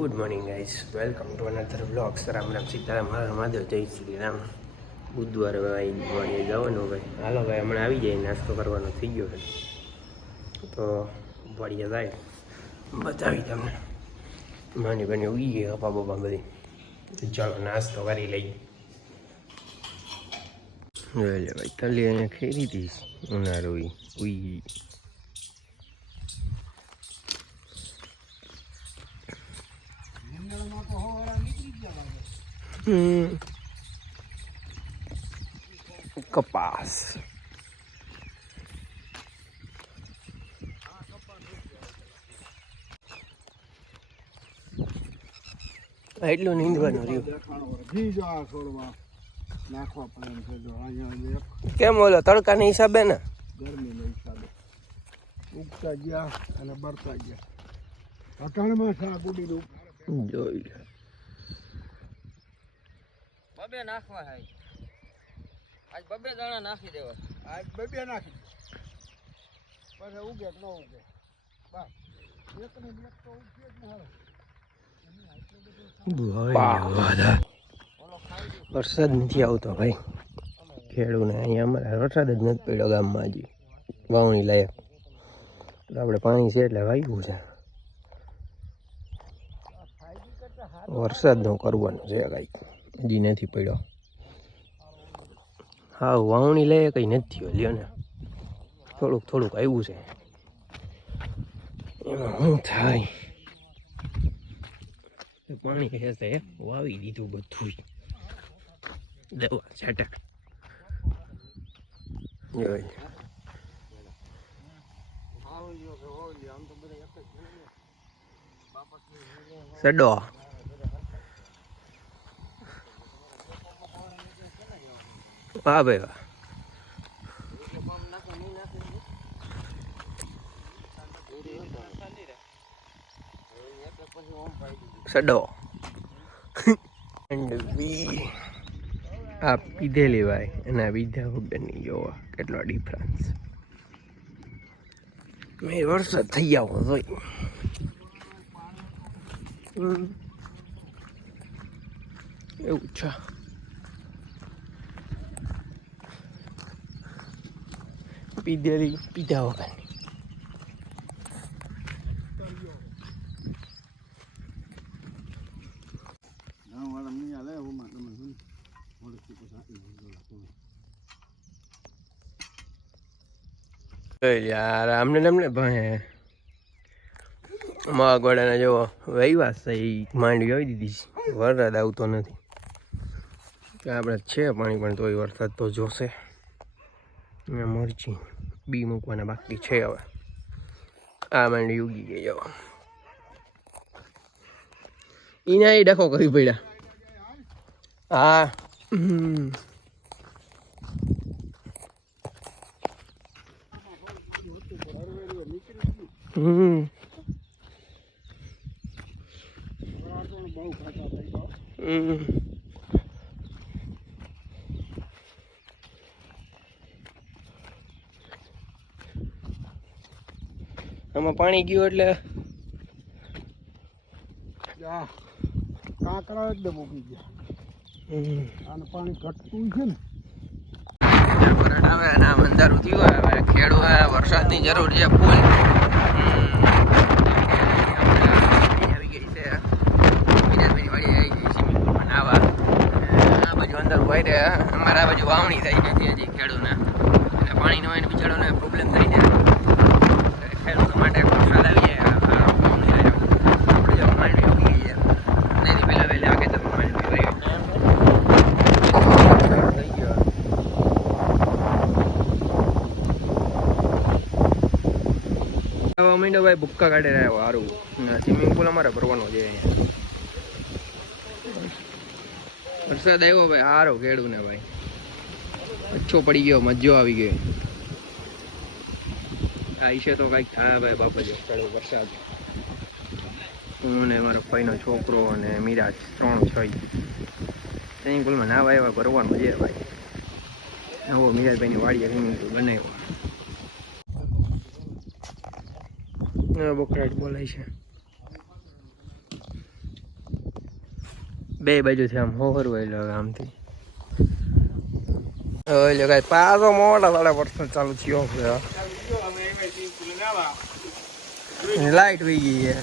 Good morning guys, welcome to another blogs. Ram Ram Sitaram, હર મહાદેવ, જય શ્રી રામ. બુધવારે વાળીએ જવાનું ભાઈ. હાલો ભાઈ, હમણાં આવી જાય, નાસ્તો કરવાનો થઈ ગયો છે તો વાળીએ જાય બતાવી તમને. માની બની ઉગી ગઈ કપા બપા બધી. ચાલો નાસ્તો કરી લઈએ. લે ભાઈ, તલી અહીંયા ખેરી દઈશ ઉનાળો ઉઈ. કપાસ એટલું નીંદવાનું રહ્યું. કેમ ઓલો તડકાના હિસાબે ને ગરમીના હિસાબે ઉગતા ગયા અને બળતા ગયા. અટાણમાં શાક ઉડીનું જોઈ બબે નાખવા હે આજ બબે દાણા નાખી દેવા. આજ બે નાખી પછી ઉગે કે ન ઉગે બસ એકને એક તો ઉગે જ ન. વરસાદ નથી આવતો ભાઈ. ખેડૂને અહીંયા અમારે વરસાદ જ નથી પડ્યો ગામમાં. હજી વાવણી લાયક આપણે પાણી છે એટલે વાવ્યું છે. વરસાદનું કરવાનું છે કાંઈક, હજી નથી પડ્યો. હા, વાવણી લાયક કંઈ નથી લ્યો ને. થોડુંક આવ્યું છે, એમાં શું થાય. પાણી હશે વાવી દીધું બધું. દવા છાટા સડો વાહ ભાઈ વાહ. સડો આ પીધેલી ભાઈ એના બીજા વગરની જોવા કેટલો ડિફરન્સ. મેં વરસાદ થઈ આવો જોઈ. એવું છે. પીધેલી પીધા વગરની. યાર આમને ભાઈ મગવાડાના જેવો વહીવાસ છે એ માંડવી આવી દીધી. વરસાદ આવતો નથી. આપણે છે પાણી પણ તોય વરસાદ તો જોશે. મરચી બી મૂકવાના બાકી છે. હવે આ માંડવી ઉગી ગઈ. હવે એના એ ડખો કરી પડ્યા. હા આમાં પાણી ગયું એટલે કાંકરા એકદમ ઉગી ગયા. અને પાણી ઘટતું છે ને આવે અને આમ અંધારું થયું હોય. હવે ખેડૂત વરસાદની જરૂર છે ફૂલ. આવી ગઈ છે બીજાની વાડી આવી ગઈ છે બનાવવા. આ બાજુ અંદર ઉભાઈ રહ્યા. અમારા બાજુ વાવણી થઈ નથી હજી ખેડૂતને, એટલે પાણી ન હોય ને બિચારોને પ્રોબ્લેમ થઈ જાય. ખેડૂતો માટે વરસાદ આવી જાય. માંડવી ઉગી ગઈ છે. નહીં પહેલા વહેલા આગે તો માંડવી થઈ ગયો. મીંડો ભાઈ ભૂક્કા કાઢી રહ્યા. સારું સ્વિમિંગ પુલ અમારે ભરવાનો છે અહીંયા. વરસાદ આવ્યો ભાઈ સારો ખેડૂને ભાઈ. અચ્છો પડી ગયો, મજો આવી ગયો. આ ઈશે તો કંઈક થાય ભાઈ બાપા જો ખેડૂત વરસાદ. હું ને મારો ભાઈનો છોકરો અને મિરાજ 3-6 સ્વિમિંગ પુલમાં નાવા એવા ભરવાનું છે ભાઈ. નવો મિરાજભાઈની વાડીએ સ્વિમિંગ પુલ બનાવ્યો. બકરાટ બોલાય છે. બે બાજુથી આમ હોહરવું એટલે હવે આમથી ઓલે કાંઈ પાછો મોટા સાડા વર્ષ ચાલુ થયો છે લાઈટ વહી ગઈ છે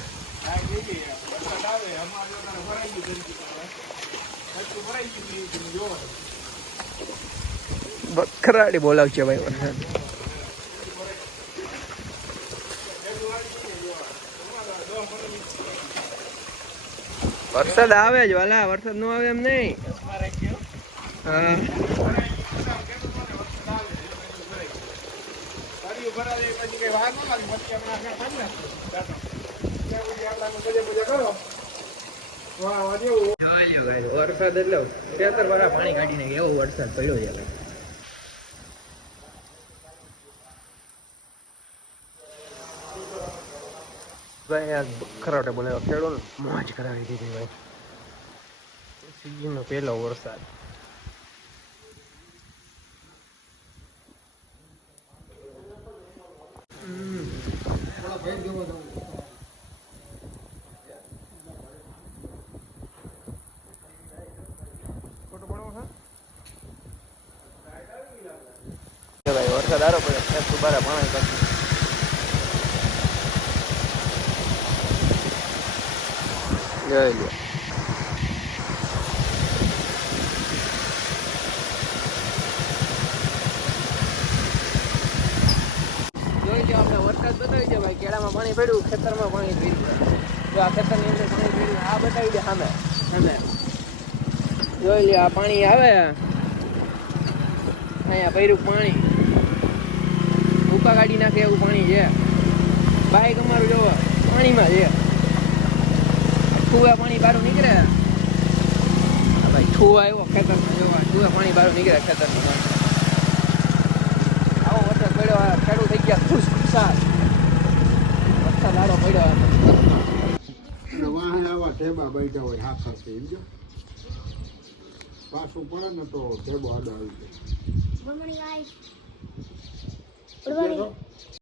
બકરાડી બોલાવશે ભાઈ વરસાદ વરસાદ આવે જ વાલા વરસાદ નો આવે એમ નહીં હા વરસાદ એટલે ખેતર વાળા પાણી કાઢી નાખે એવો વરસાદ પડ્યો છે ભાઈ આ ખરાટે બોલાવ્યો ખેડો ને મોજ કરાવી દીધી ભાઈ સીઝનનો પહેલો વરસાદ ભાઈ વરસાદ આરો પડે ખેત બારા પાણી કાઢી જોઈ લો આપણે વરસાદ બતાવી છે ભાઈ કેળામાં પાણી પડ્યું ખેતરમાં પાણી પડ્યું જો આ ખેતરની અંદર પાણી પડ્યું આ બતાવી દે સામે સામે જોઈ લો આ પાણી આવે અહીંયા પડ્યું પાણી ભૂકા કાઢી નાખે એવું પાણી છે બાઈક અમારું જોવો પાણીમાં છે ઠુવા પાણી બહાર નીકળે ભાઈ ઠુવા આવ્યો ખેતરમાં જોવા ઠુવા પાણી બહાર નીકળે ખેતરમાં આવો વરસાદ પડ્યો ખેડૂત થઈ ગયા ખુશ ખુશાલ વરસાદ સારો પડ્યો વાહન આવા ટેબા બેઠા હોય હાથ સાથે એમ જો પાછું પડે ને તો ટેબો આડો આવી જાય